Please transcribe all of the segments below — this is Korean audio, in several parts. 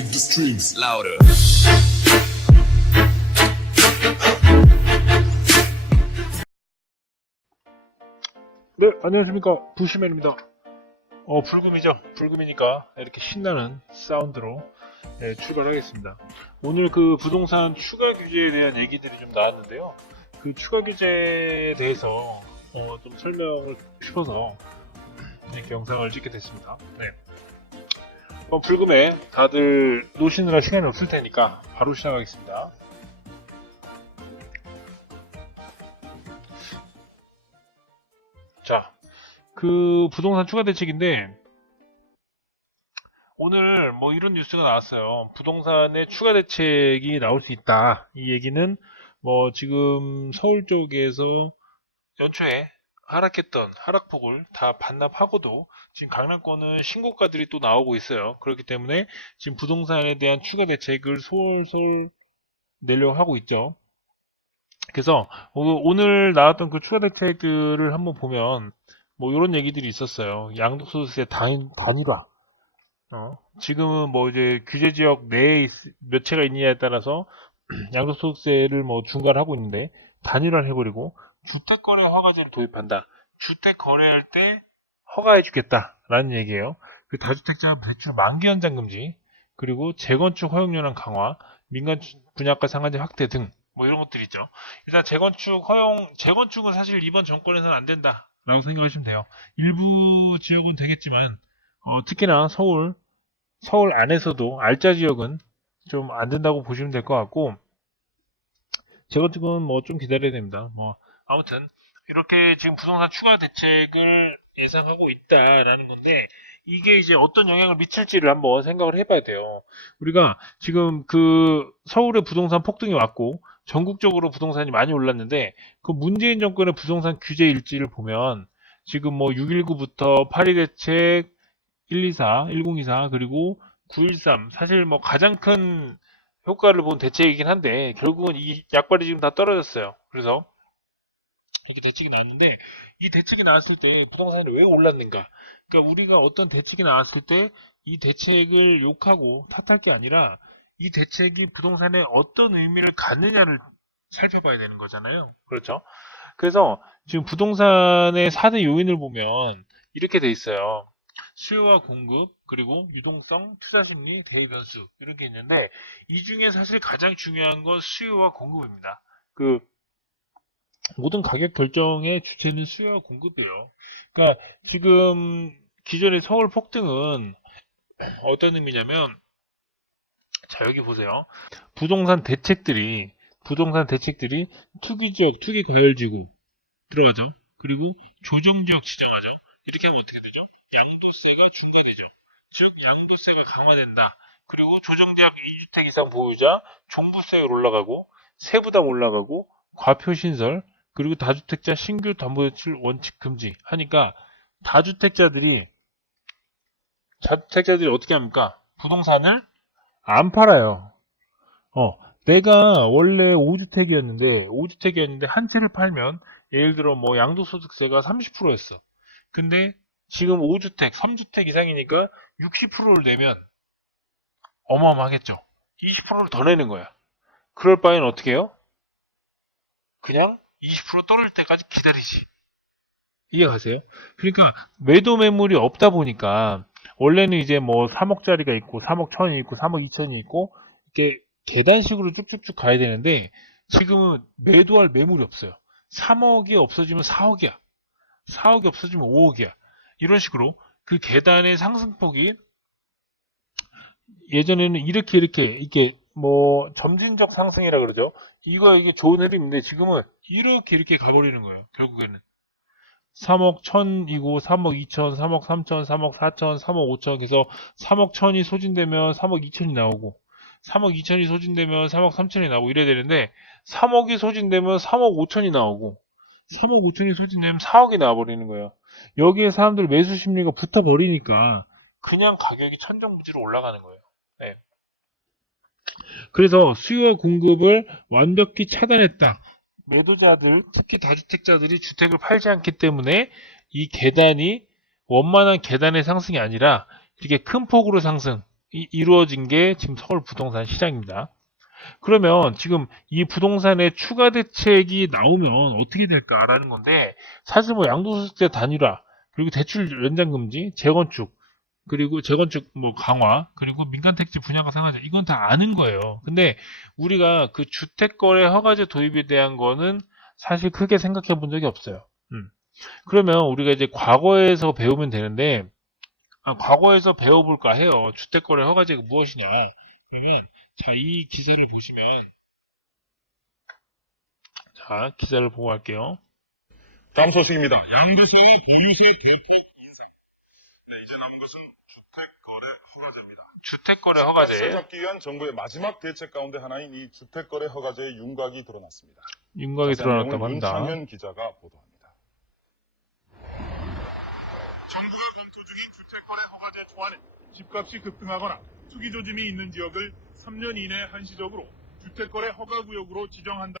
make the strings louder. 네, 안녕하십니까. 부시맨입니다. 불금이죠. 불금이니까 이렇게 신나는 사운드로 출발하겠습니다. 오늘 그 부동산 추가 규제에 대한 얘기들이 좀 나왔는데요. 그 추가 규제에 대해서 좀 설명을 싶어서 이렇게 영상을 찍게 됐습니다. 네. 불금에 다들 노시느라 시간이 없을 테니까 바로 시작하겠습니다. 자, 그 부동산 추가 대책인데 오늘 뭐 이런 뉴스가 나왔어요. 부동산에 추가 대책이 나올 수 있다. 이 얘기는 뭐 지금 서울 쪽에서 연초에 하락했던 하락폭을 다 반납하고도 지금 강남권은 신고가들이 또 나오고 있어요. 그렇기 때문에 지금 부동산에 대한 추가 대책을 솔솔 내려고 하고 있죠. 그래서 오늘 나왔던 그 추가 대책들을 한번 보면 뭐 이런 얘기들이 있었어요. 양도소득세 단일화. 지금은 뭐 이제 규제 지역 내에 몇 채가 있느냐에 따라서 양도소득세를 뭐 중과하고 있는데 단일화를 해버리고 주택거래 허가제를 도입한다. 주택 거래할 때 허가해주겠다라는 얘기예요. 그 다주택자 대출 만기 연장 금지, 그리고 재건축 허용연한 강화, 민간 분양가 상한제 확대 등 뭐 이런 것들이 있죠. 일단 재건축은 사실 이번 정권에서는 안 된다라고 생각하시면 돼요. 일부 지역은 되겠지만 특히나 서울 안에서도 알짜 지역은 좀 안 된다고 보시면 될 것 같고, 재건축은 뭐 좀 기다려야 됩니다. 뭐 아무튼 이렇게 지금 부동산 추가 대책을 예상하고 있다라는 건데, 이게 이제 어떤 영향을 미칠지를 한번 생각을 해봐야 돼요. 우리가 지금 그 서울의 부동산 폭등이 왔고 전국적으로 부동산이 많이 올랐는데, 그 문재인 정권의 부동산 규제 일지를 보면 지금 뭐 619부터 8.2 대책, 124, 1024, 그리고 913, 사실 뭐 가장 큰 효과를 본 대책이긴 한데 결국은 이 약발이 지금 다 떨어졌어요. 그래서 이렇게 대책이 나왔는데, 이 대책이 나왔을 때 부동산이 왜 올랐는가? 그러니까 우리가 어떤 대책이 나왔을 때 이 대책을 욕하고 탓할 게 아니라 이 대책이 부동산에 어떤 의미를 갖느냐를 살펴봐야 되는 거잖아요. 그렇죠? 그래서 지금 부동산의 4대 요인을 보면 이렇게 돼 있어요. 수요와 공급, 그리고 유동성, 투자심리, 대입변수 이렇게 있는데, 이 중에 사실 가장 중요한 건 수요와 공급입니다. 그 모든 가격 결정의 주체는 수요와 공급이에요. 그러니까 지금 기존의 서울 폭등은 어떤 의미냐면, 자 여기 보세요. 부동산 대책들이 투기 지역, 투기 과열지구 들어가죠. 그리고 조정 지역 지정하죠. 이렇게 하면 어떻게 되죠? 양도세가 중과되죠. 즉 양도세가 강화된다. 그리고 조정대학 2주택 이상 보유자 종부세율 올라가고, 세부담 올라가고, 과표 신설, 그리고 다주택자 신규 담보대출 원칙 금지 하니까 다주택자들이 어떻게 합니까? 부동산을 안 팔아요. 내가 원래 5주택이었는데 한 채를 팔면 예를 들어 뭐 양도소득세가 30%였어. 근데 지금 5주택, 3주택 이상이니까 60%를 내면 어마어마하겠죠. 20%를 더 내는 거야. 그럴 바에는 어떻게 해요? 그냥 20% 떨어질 때까지 기다리지. 이해가세요? 그러니까 매도 매물이 없다 보니까 원래는 이제 뭐 3억짜리가 있고 3억 1천이 있고 3억 2천이 있고 이렇게 계단식으로 쭉쭉쭉 가야 되는데, 지금은 매도할 매물이 없어요. 3억이 없어지면 4억이야. 4억이 없어지면 5억이야. 이런 식으로 그 계단의 상승폭이 예전에는 이렇게 뭐 점진적 상승이라 그러죠. 이게 좋은 흐름인데 지금은 이렇게 가버리는 거예요. 결국에는 3억 1천이고 3억 2천, 3억 3천, 3억 4천, 3억 5천, 그래서 3억 1천이 소진되면 3억 2천이 나오고, 3억 2천이 소진되면 3억 3천이 나오고 이래야 되는데, 3억이 소진되면 3억 5천이 나오고, 3억 5천이 소진되면 4억이 나와버리는 거예요. 여기에 사람들 매수 심리가 붙어버리니까 그냥 가격이 천정부지로 올라가는 거예요. 네. 그래서 수요와 공급을 완벽히 차단했다. 매도자들, 특히 다주택자들이 주택을 팔지 않기 때문에 이 계단이 원만한 계단의 상승이 아니라 이렇게 큰 폭으로 상승, 이루어진 게 지금 서울 부동산 시장입니다. 그러면 지금 이 부동산의 추가 대책이 나오면 어떻게 될까라는 건데, 사실 뭐 양도소득세 단일화, 그리고 대출 연장 금지, 재건축, 그리고 재건축 뭐 강화, 그리고 민간 택지 분양가 상한제, 이건 다 아는 거예요. 근데 우리가 그 주택거래 허가제 도입에 대한 거는 사실 크게 생각해 본 적이 없어요. 그러면 우리가 이제 과거에서 배우면 되는데, 과거에서 배워볼까 해요. 주택거래 허가제가 무엇이냐. 그러면 자, 이 기사를 보시면, 자, 기사를 보고 갈게요. 다음 소식입니다. 양도세와 보유세 대폭 인상. 네, 이제 남은 것은 주택거래 허가제입니다. 주택거래 값을 허가제 잡기 위한 정부의 마지막 대책 가운데 하나인 이 주택거래 허가제의 윤곽이 드러났습니다. 윤곽이 자세한 내용을 드러났다고 합니다. 윤창현 기자가 보도합니다. 정부가 검토 중인 주택거래 허가제 초안은 집값이 급등하거나 투기 조짐이 있는 지역을 3년 이내 한시적으로 주택거래 허가구역으로 지정한다.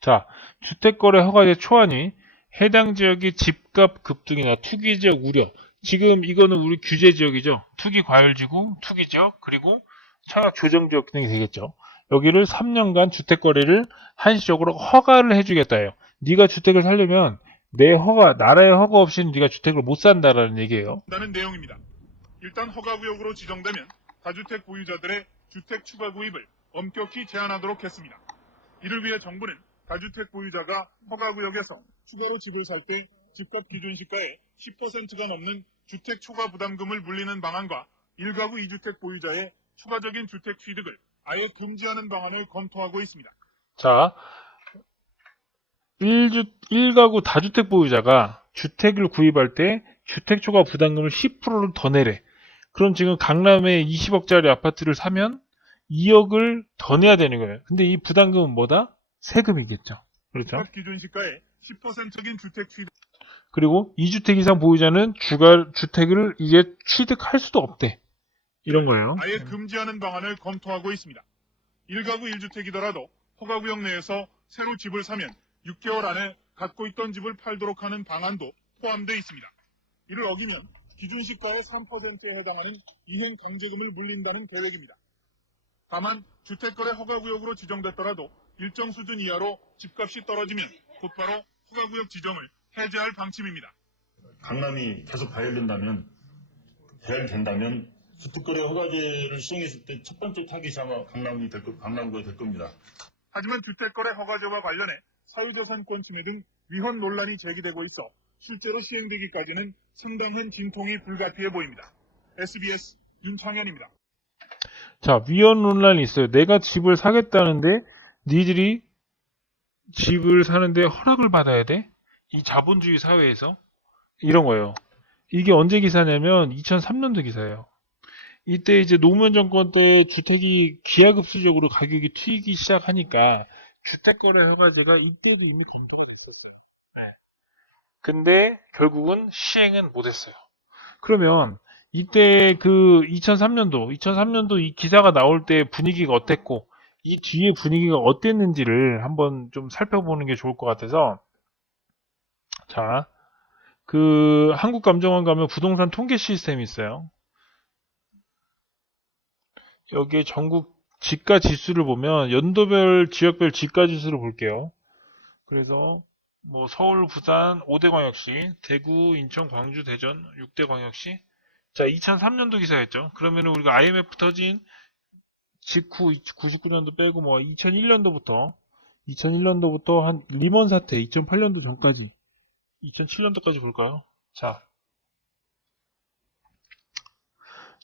자, 주택거래 허가제 초안이 해당 지역의 집값 급등이나 투기 지역 우려. 지금 이거는 우리 규제 지역이죠. 투기 과열지구, 투기 지역, 그리고 청약 조정 지역 등이 되겠죠. 여기를 3년간 주택거래를 한시적으로 허가를 해주겠다예요. 네가 주택을 살려면 내 허가, 나라의 허가 없이는 네가 주택을 못 산다라는 얘기예요. 다는 내용입니다. 일단 허가구역으로 지정되면 다주택 보유자들의 주택 추가 구입을 엄격히 제한하도록 했습니다. 이를 위해 정부는 다주택 보유자가 허가구역에서 추가로 집을 살 때 집값 기준 시가의 10%가 넘는 주택 초과 부담금을 물리는 방안과 1가구 2주택 보유자의 추가적인 주택 취득을 아예 금지하는 방안을 검토하고 있습니다. 자, 1가구 다주택 보유자가 주택을 구입할 때 주택 초과 부담금을 10%를 더 내래. 그럼 지금 강남에 20억짜리 아파트를 사면 2억을 더 내야 되는 거예요. 근데 이 부담금은 뭐다? 세금이겠죠. 그렇죠? 집값 기준 시가의 10%인 주택 취득 그리고 2주택 이상 보유자는 주택을 이제 취득할 수도 없대. 이런 거예요. 아예 금지하는 방안을 검토하고 있습니다. 1가구 1주택이더라도 허가구역 내에서 새로 집을 사면 6개월 안에 갖고 있던 집을 팔도록 하는 방안도 포함되어 있습니다. 이를 어기면 기준 시가의 3%에 해당하는 이행 강제금을 물린다는 계획입니다. 다만 주택거래 허가구역으로 지정됐더라도 일정 수준 이하로 집값이 떨어지면 곧바로 허가구역 지정을 해제할 방침입니다. 강남이 계속 가열된다면 주택거래 허가제를 시행했을 때 첫 번째 타깃이 아마 강남구가 될 겁니다. 하지만 주택거래 허가제와 관련해 사유재산권 침해 등 위헌 논란이 제기되고 있어 실제로 시행되기까지는 상당한 진통이 불가피해 보입니다. SBS 윤창현입니다. 자, 위헌 논란이 있어요. 내가 집을 사겠다는데 니들이 집을 사는데 허락을 받아야 돼? 이 자본주의 사회에서? 이런 거예요. 이게 언제 기사냐면 2003년도 기사예요. 이때 이제 노무현 정권 때 주택이 기하급수적으로 가격이 튀기 시작하니까 주택거래 허가제가 이때도 이미 검토가 됐었어요. 네. 근데 결국은 시행은 못했어요. 그러면 이때 그 2003년도 이 기사가 나올 때 분위기가 어땠고 이 뒤에 분위기가 어땠는지를 한번 좀 살펴보는 게 좋을 것 같아서, 자, 그 한국감정원 가면 부동산 통계 시스템이 있어요. 여기에 전국 지가 지수를 보면 연도별 지역별 지가 지수를 볼게요. 그래서 뭐 서울, 부산 5대 광역시, 대구, 인천, 광주, 대전 6대 광역시. 자, 2003년도 기사였죠. 그러면 우리가 IMF 터진 직후 99년도 빼고 뭐 2001년도부터 한 리먼 사태 2008년도 전까지 2007년도까지 볼까요?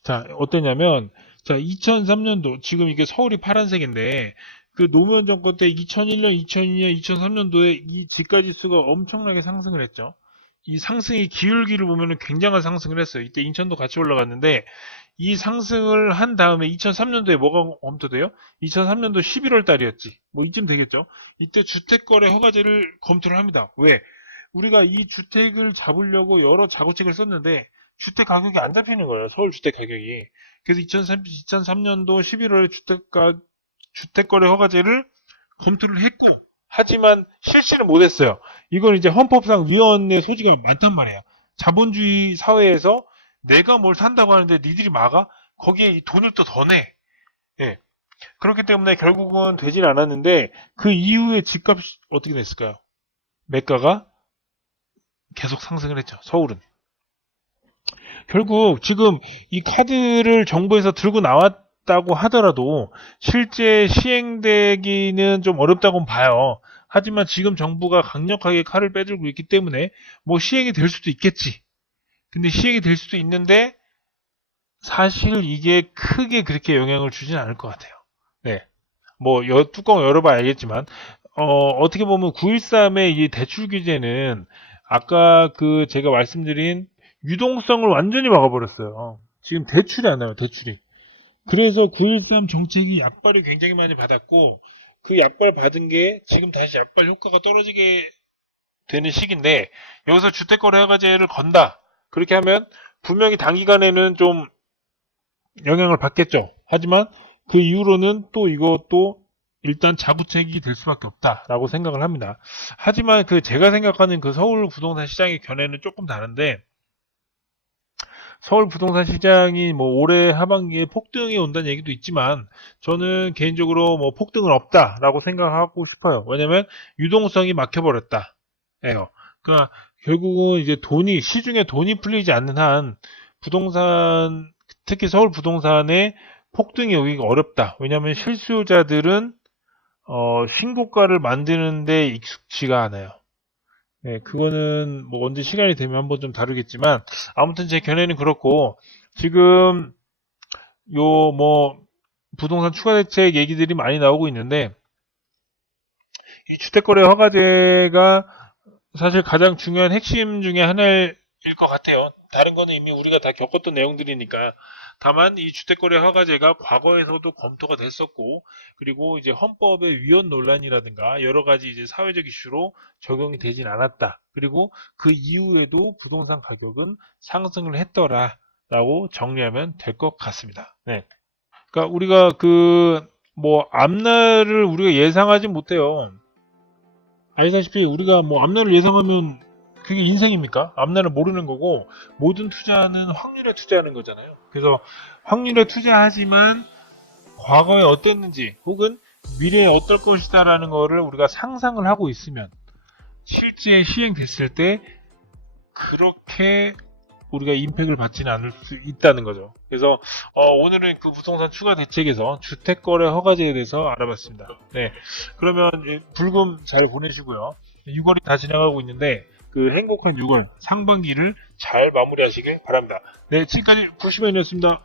자, 어땠냐면, 자, 2003년도, 지금 이게 서울이 파란색인데, 그 노무현 정권 때 2001년, 2002년, 2003년도에 이 집가지수가 엄청나게 상승을 했죠. 이 상승의 기울기를 보면 굉장한 상승을 했어요. 이때 인천도 같이 올라갔는데, 이 상승을 한 다음에 2003년도에 뭐가 검토돼요? 2003년도 11월 달이었지. 뭐 이쯤 되겠죠. 이때 주택거래 허가제를 검토를 합니다. 왜? 우리가 이 주택을 잡으려고 여러 자구책을 썼는데, 주택 가격이 안 잡히는 거예요. 서울 주택 가격이. 그래서 2003년도 11월에 주택거래 허가제를 검토를 했고, 하지만 실시를 못했어요. 이건 이제 헌법상 위헌의 소지가 많단 말이에요. 자본주의 사회에서 내가 뭘 산다고 하는데 니들이 막아? 거기에 이 돈을 또 더 내. 예. 그렇기 때문에 결국은 되질 않았는데 그 이후에 집값이 어떻게 됐을까요? 매가가 계속 상승을 했죠. 서울은. 결국 지금 이 카드를 정부에서 들고 나왔다고 하더라도 실제 시행되기는 좀 어렵다고 봐요. 하지만 지금 정부가 강력하게 칼을 빼들고 있기 때문에 뭐 시행이 될 수도 있겠지. 근데 시행이 될 수도 있는데 사실 이게 크게 그렇게 영향을 주진 않을 것 같아요. 네. 뭐 뚜껑 열어봐야 알겠지만 어떻게 보면 9.13의 이 대출 규제는 아까 그 제가 말씀드린 유동성을 완전히 막아버렸어요. 지금 대출이 안 나와요, 대출이. 그래서 9.13 정책이 약발을 굉장히 많이 받았고, 그 약발 받은 게 지금 다시 약발 효과가 떨어지게 되는 시기인데, 여기서 주택거래허가제를 건다. 그렇게 하면 분명히 단기간에는 좀 영향을 받겠죠. 하지만 그 이후로는 또 이것도 일단 자부책이 될 수밖에 없다라고 생각을 합니다. 하지만 그 제가 생각하는 그 서울 부동산 시장의 견해는 조금 다른데, 서울 부동산 시장이 뭐 올해 하반기에 폭등이 온다는 얘기도 있지만 저는 개인적으로 뭐 폭등은 없다라고 생각하고 싶어요. 왜냐면 유동성이 막혀버렸다. 예요. 그러니까 결국은 이제 시중에 돈이 풀리지 않는 한 부동산, 특히 서울 부동산의 폭등이 오기가 어렵다. 왜냐면 실수요자들은 신고가를 만드는데 익숙지가 않아요. 네, 그거는 뭐 언제 시간이 되면 한번 좀 다루겠지만 아무튼 제 견해는 그렇고 지금 요 뭐 부동산 추가 대책 얘기들이 많이 나오고 있는데 이 주택거래 허가제가 사실 가장 중요한 핵심 중에 하나일 것 같아요. 다른 거는 이미 우리가 다 겪었던 내용들이니까. 다만 이 주택거래 허가제가 과거에서도 검토가 됐었고, 그리고 이제 헌법의 위헌 논란이라든가 여러 가지 이제 사회적 이슈로 적용이 되진 않았다. 그리고 그 이후에도 부동산 가격은 상승을 했더라라고 정리하면 될 것 같습니다. 네. 그러니까 우리가 뭐 앞날을 우리가 예상하지 못해요. 알다시피 우리가 뭐 앞날을 예상하면 그게 인생입니까? 앞날을 모르는 거고 모든 투자는 확률에 투자하는 거잖아요. 그래서 확률에 투자하지만 과거에 어땠는지 혹은 미래에 어떨 것이다라는 거를 우리가 상상을 하고 있으면 실제 시행됐을 때 그렇게 우리가 임팩을 받지는 않을 수 있다는 거죠. 그래서 오늘은 그 부동산 추가 대책에서 주택거래 허가제에 대해서 알아봤습니다. 네, 그러면 불금 잘 보내시고요. 6월이 다 지나가고 있는데 그 행복한 6월 상반기를 잘 마무리하시길 바랍니다. 네, 지금까지 90원이었습니다.